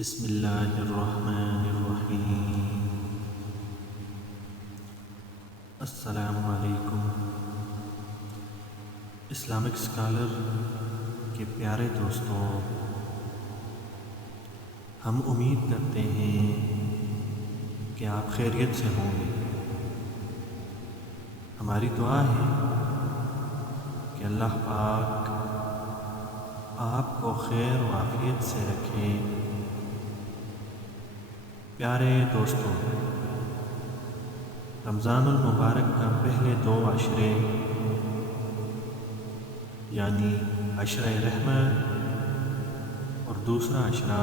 بسم اللہ الرحمن الرحیم۔ السلام علیکم اسلامک اسکالر کے پیارے دوستوں، ہم امید کرتے ہیں کہ آپ خیریت سے ہوں گے۔ ہماری دعا ہے کہ اللہ پاک آپ کو خیر و عافیت سے رکھے۔ پیارے دوستوں، رمضان المبارک کا پہلے 2 عشرے یعنی عشرہ رحمت اور دوسرا عشرہ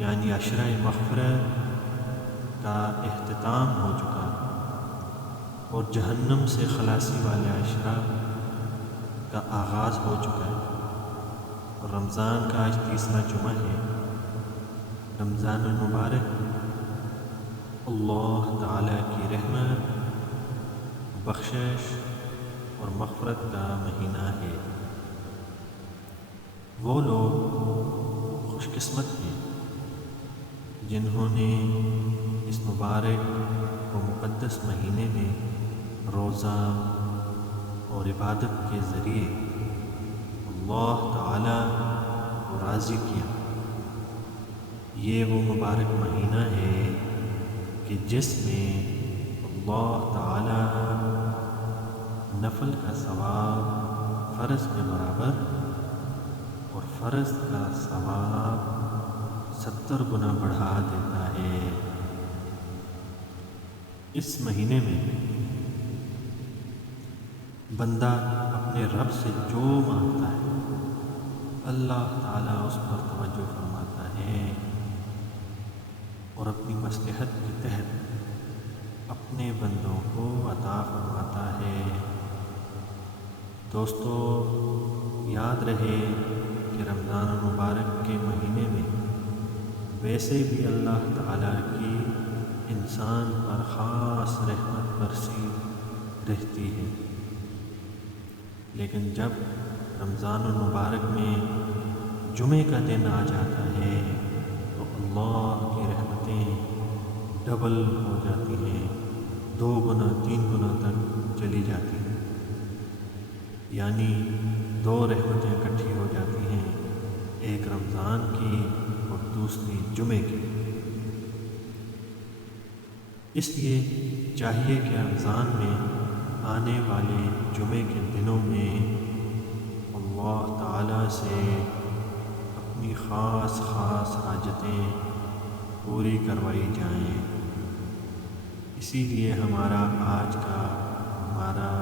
یعنی عشرہ مغفرت کا اختتام ہو چکا اور جہنم سے خلاصی والے عشرہ کا آغاز ہو چکا ہے، اور رمضان کا آج تیسرا جمعہ ہے۔ رمضان المبارک اللہ تعالیٰ کی رحمت، بخشش اور مغفرت کا مہینہ ہے۔ وہ لوگ خوش قسمت ہیں جنہوں نے اس مبارک و مقدس مہینے میں روزہ اور عبادت کے ذریعے اللہ تعالیٰ کو راضی کیا۔ یہ وہ مبارک مہینہ ہے کہ جس میں اللہ تعالیٰ نفل کا ثواب فرض کے برابر اور فرض کا ثواب 70 گنا بڑھا دیتا ہے۔ اس مہینے میں بندہ اپنے رب سے جو مانگتا ہے اللہ تعالیٰ اس پر توجہ فرماتا ہے اور اپنی مصلحت کے تحت اپنے بندوں کو عطا فرماتا ہے۔ دوستو، یاد رہے کہ رمضان المبارک کے مہینے میں ویسے بھی اللہ تعالیٰ کی انسان پر خاص رحمت برسی رہتی ہے، لیکن جب رمضان المبارک میں جمعے کا دن آ جاتا ہے تو اللہ کی رحمتیں ڈبل ہو جاتی ہیں، 2 گنا 3 گنا تک چلی جاتی ہیں، یعنی 2 رحمتیں اکٹھی ہو جاتی ہیں، ایک رمضان کی اور دوسری جمعے کی۔ اس لیے چاہیے کہ رمضان میں آنے والے جمعے کے دنوں میں اللہ تعالیٰ سے اپنی خاص حاجتیں پوری کروائی جائیں۔ اسی لیے ہمارا آج کا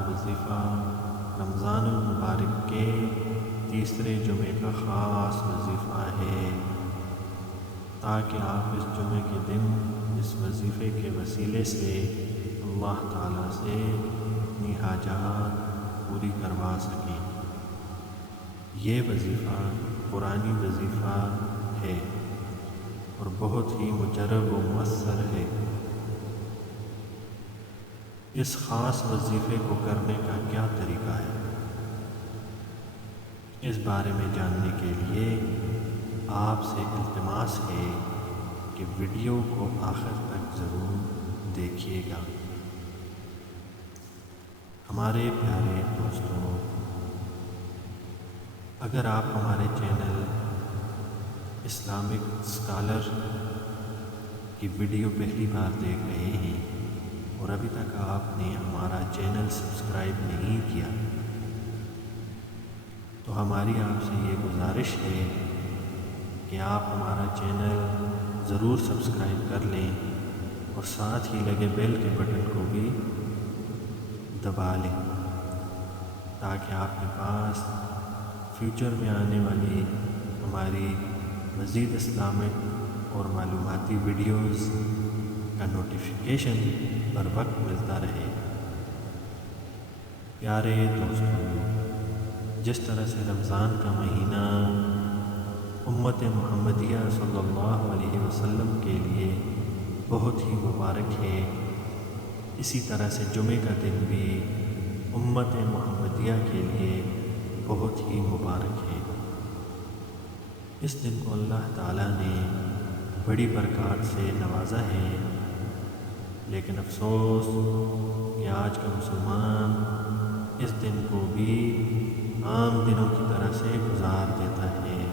وظیفہ رمضان المبارک کے تیسرے جمعے کا خاص وظیفہ ہے، تاکہ آپ اس جمعے کے دن اس وظیفے کے وسیلے سے اللہ تعالیٰ سے اپنی حاجات پوری کروا سکیں۔ یہ وظیفہ قرآنی وظیفہ ہے اور بہت ہی مجرب و مؤثر ہے۔ اس خاص وظیفے کو کرنے کا کیا طریقہ ہے، اس بارے میں جاننے کے لیے آپ سے التماس ہے کہ ویڈیو کو آخر تک ضرور دیکھیے گا۔ ہمارے پیارے دوستوں، اگر آپ ہمارے چینل اسلامک اسکالر کی ویڈیو پہلی بار دیکھ رہے ہیں اور ابھی تک آپ نے ہمارا چینل سبسکرائب نہیں کیا تو ہماری آپ سے یہ گزارش ہے کہ آپ ہمارا چینل ضرور سبسکرائب کر لیں اور ساتھ ہی لگے بیل کے بٹن کو بھی دبا لیں، تاکہ آپ کے پاس فیوچر میں آنے والی ہماری مزید اسلامک اور معلوماتی ویڈیوز کا نوٹیفیکیشن بر وقت ملتا رہے۔ پیارے دوستوں، جس طرح سے رمضان کا مہینہ امت محمدیہ صلی اللہ علیہ وسلم کے لیے بہت ہی مبارک ہے، اسی طرح سے جمعے کا دن بھی امت محمدیہ کے لیے بہت ہی مبارک ہے۔ اس دن کو اللہ تعالیٰ نے بڑی برکات سے نوازا ہے، لیکن افسوس کہ آج کا مسلمان اس دن کو بھی عام دنوں کی طرح سے گزار دیتا ہے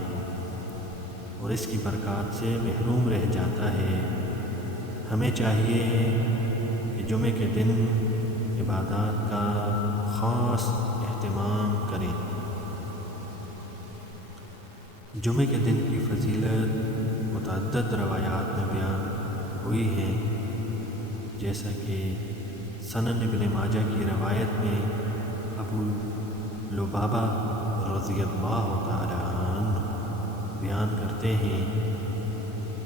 اور اس کی برکات سے محروم رہ جاتا ہے۔ ہمیں چاہیے کہ جمعے کے دن عبادات کا خاص اہتمام کریں۔ جمعے کے دن کی فضیلت متعدد روایات میں بیان ہوئی ہے، جیسا کہ سنن ابن ماجہ کی روایت میں ابو لبابہ رضی اللہ تعالی عنہ بیان کرتے ہیں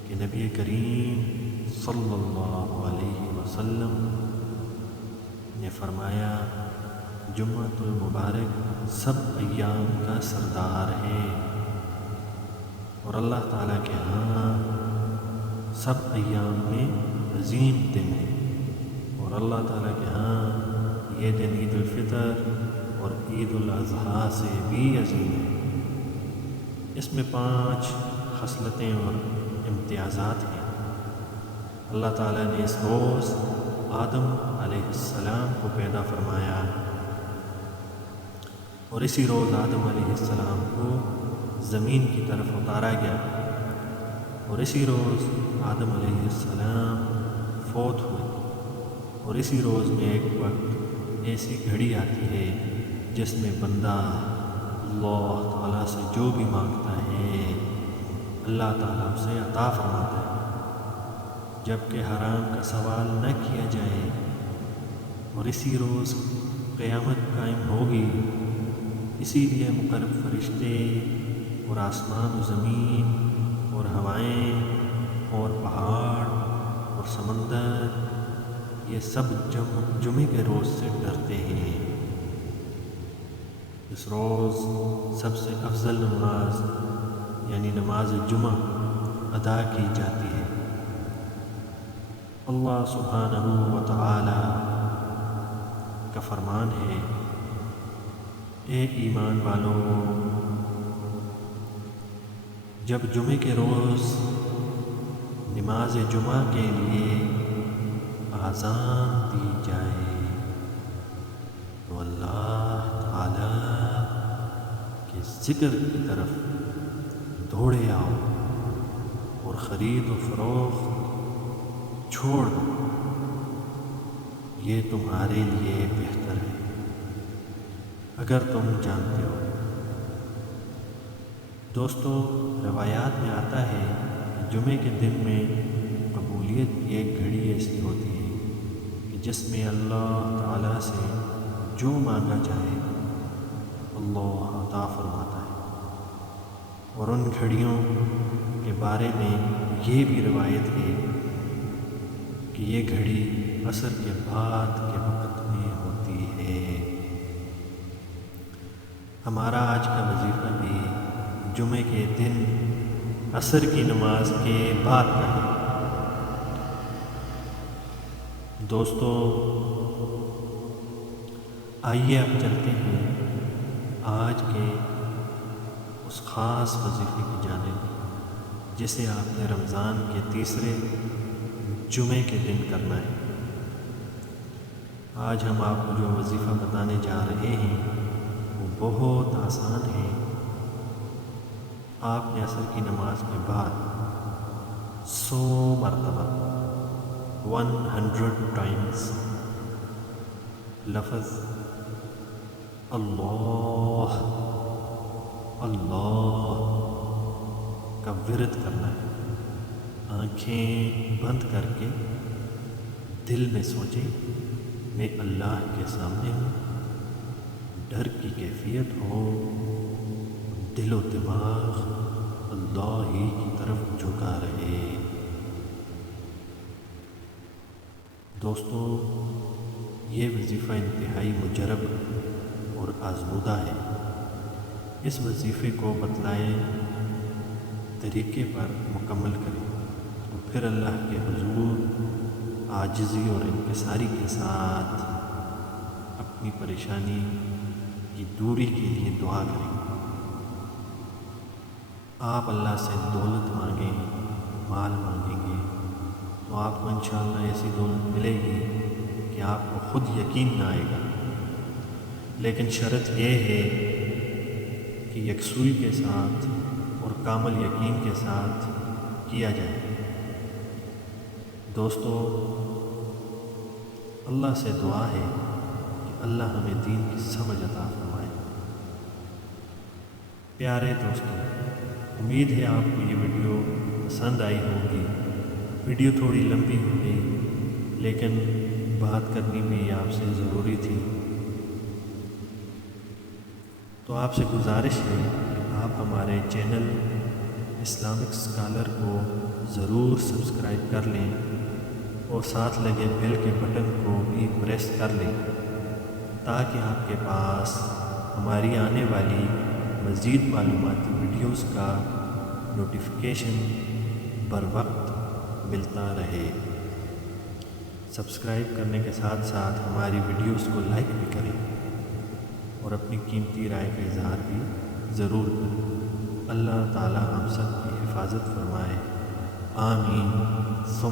کہ نبی کریم صلی اللہ علیہ وسلم نے فرمایا، جمعۃ المبارک سب ایام کا سردار ہے اور اللہ تعالیٰ کے ہاں سب ایام میں عظیم دن ہے، اور اللہ تعالیٰ کے ہاں یہ دن عید الفطر اور عید الاضحیٰ سے بھی عظیم ہے۔ اس میں 5 خصلتیں اور امتیازات ہیں۔ اللہ تعالیٰ نے اس روز آدم علیہ السلام کو پیدا فرمایا، اور اسی روز آدم علیہ السلام کو زمین کی طرف اتارا گیا، اور اسی روز آدم علیہ السلام فوت ہوئے، اور اسی روز میں ایک وقت ایسی گھڑی آتی ہے جس میں بندہ اللہ تعالیٰ سے جو بھی مانگتا ہے اللہ تعالیٰ اسے عطا فرماتا ہے، جبکہ حرام کا سوال نہ کیا جائے۔ اور اسی روز قیامت قائم ہوگی، اسی لیے مقرب فرشتے اور آسمان و زمین اور ہوائیں اور پہاڑ اور سمندر یہ سب جمعے کے روز سے ڈرتے ہیں۔ اس روز سب سے افضل نماز یعنی نماز جمعہ ادا کی جاتی ہے۔ اللہ سبحانہ و تعالی کا فرمان ہے، اے ایمان والو، جب جمعے کے روز نماز جمعہ کے لیے اذان دی جائے تو اللہ تعالی کے ذکر کی طرف دوڑے آؤ اور خرید و فروخت چھوڑ دو، یہ تمہارے لیے بہتر ہے اگر تم جانتے ہو۔ دوستو، روایات میں آتا ہے کہ جمعے کے دن میں قبولیت کی ایک گھڑی ایسی ہوتی ہے کہ جس میں اللہ تعالیٰ سے جو مانگا جائے اللہ عطا فرماتا ہے، اور ان گھڑیوں کے بارے میں یہ بھی روایت ہے کہ یہ گھڑی عصر کے بعد کے وقت میں ہوتی ہے۔ ہمارا آج کا وظیفہ بھی جمعے کے دن عصر کی نماز کے بعد کا ہے۔ دوستو، آئیے اب چلتے ہیں آج کے اس خاص وظیفے کی جانب جسے آپ نے رمضان کے تیسرے جمعے کے دن کرنا ہے۔ آج ہم آپ کو جو وظیفہ بتانے جا رہے ہیں وہ بہت آسان ہے۔ آپ نے عصر کی نماز کے بعد 100 مرتبہ 100 ٹائمز لفظ اللہ اللہ کا ورد کرنا ہے۔ آنکھیں بند کر کے دل میں سوچیں، میں اللہ کے سامنے ہوں، ڈر کی کیفیت ہو، دل و دماغ اللہ ہی کی طرف جھکا رہے۔ دوستو، یہ وظیفہ انتہائی مجرب اور آزمودہ ہے۔ اس وظیفے کو بتلائے طریقے پر مکمل کریں اور پھر اللہ کے حضور عاجزی اور انکساری کے ساتھ اپنی پریشانی کی دوری کے لیے دعا کریں۔ آپ اللہ سے دولت مانگیں، مال مانگیں گے تو آپ کو انشاءاللہ ایسی دولت ملے گی کہ آپ کو خود یقین نہ آئے گا، لیکن شرط یہ ہے کہ یکسوئی کے ساتھ اور کامل یقین کے ساتھ کیا جائے۔ دوستو، اللہ سے دعا ہے کہ اللہ ہمیں دین کی سمجھ عطا فرمائے۔ پیارے دوستو، امید ہے آپ کو یہ ویڈیو پسند آئی ہوگی۔ ویڈیو تھوڑی لمبی ہو گئی لیکن بات کرنی بھی آپ سے ضروری تھی، تو آپ سے گزارش ہے کہ آپ ہمارے چینل اسلامک اسکالر کو ضرور سبسکرائب کر لیں اور ساتھ لگے بیل کے بٹن کو بھی پریس کر لیں تاکہ آپ کے پاس ہماری آنے والی مزید معلوماتی ویڈیوز کا نوٹیفیکیشن بر وقت ملتا رہے۔ سبسکرائب کرنے کے ساتھ ساتھ ہماری ویڈیوز کو لائک بھی کریں اور اپنی قیمتی رائے کا اظہار بھی ضرور کریں۔ اللہ تعالی ہم سب کی حفاظت فرمائے، آمین ثم